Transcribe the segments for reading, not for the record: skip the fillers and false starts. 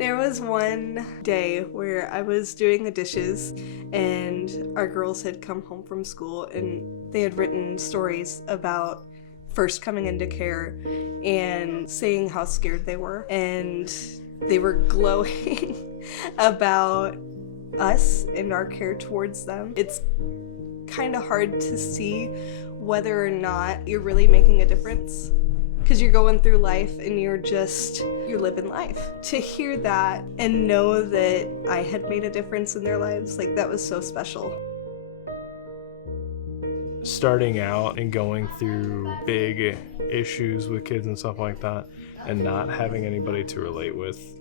There was one day where I was doing the dishes and our girls had come home from school and they had written stories about first coming into care and saying how scared they were. And they were glowing about us and our care towards them. It's kind of hard to see whether or not you're really making a difference, because you're going through life and you're living life. To hear that and know that I had made a difference in their lives, like, that was so special. Starting out and going through big issues with kids and stuff like that and not having anybody to relate with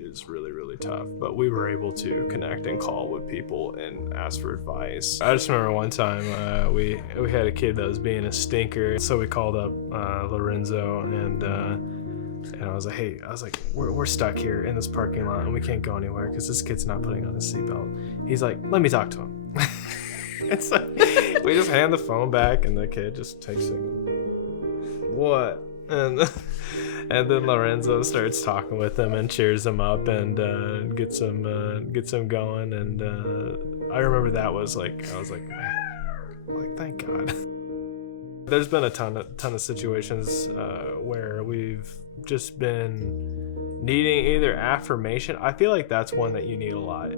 is really, really tough. But we were able to connect and call with people and ask for advice. I just remember one time we had a kid that was being a stinker, so we called up Lorenzo and I was like, we're stuck here in this parking lot and we can't go anywhere because this kid's not putting on his seatbelt. He's like, let me talk to him. It's like, we just hand the phone back and the kid just takes it. What? And then Lorenzo starts talking with him and cheers him up and gets him going. And I remember that was like, I was like, man, thank God. There's been a ton of situations where we've just been needing either affirmation. I feel like that's one that you need a lot.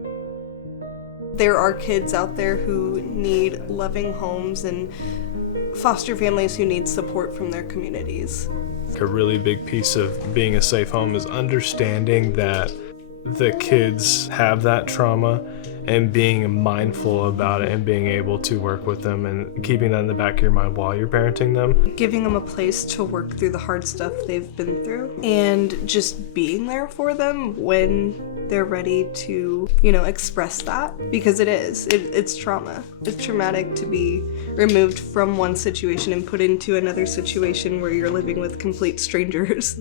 There are kids out there who need loving homes and foster families who need support from their communities. A really big piece of being a safe home is understanding that the kids have that trauma and being mindful about it and being able to work with them and keeping that in the back of your mind while you're parenting them. Giving them a place to work through the hard stuff they've been through and just being there for them when they're ready to, express that, because it's trauma. It's traumatic to be removed from one situation and put into another situation where you're living with complete strangers.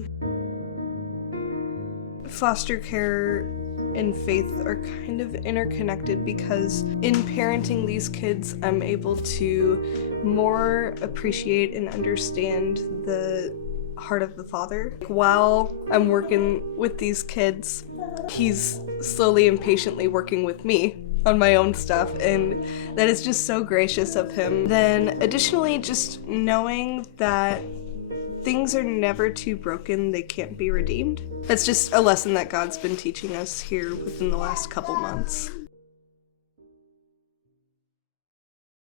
Foster care and faith are kind of interconnected because in parenting these kids, I'm able to more appreciate and understand the heart of the Father. While I'm working with these kids, he's slowly and patiently working with me on my own stuff, and that is just so gracious of him. Then additionally, just knowing that things are never too broken, they can't be redeemed. That's just a lesson that God's been teaching us here within the last couple months.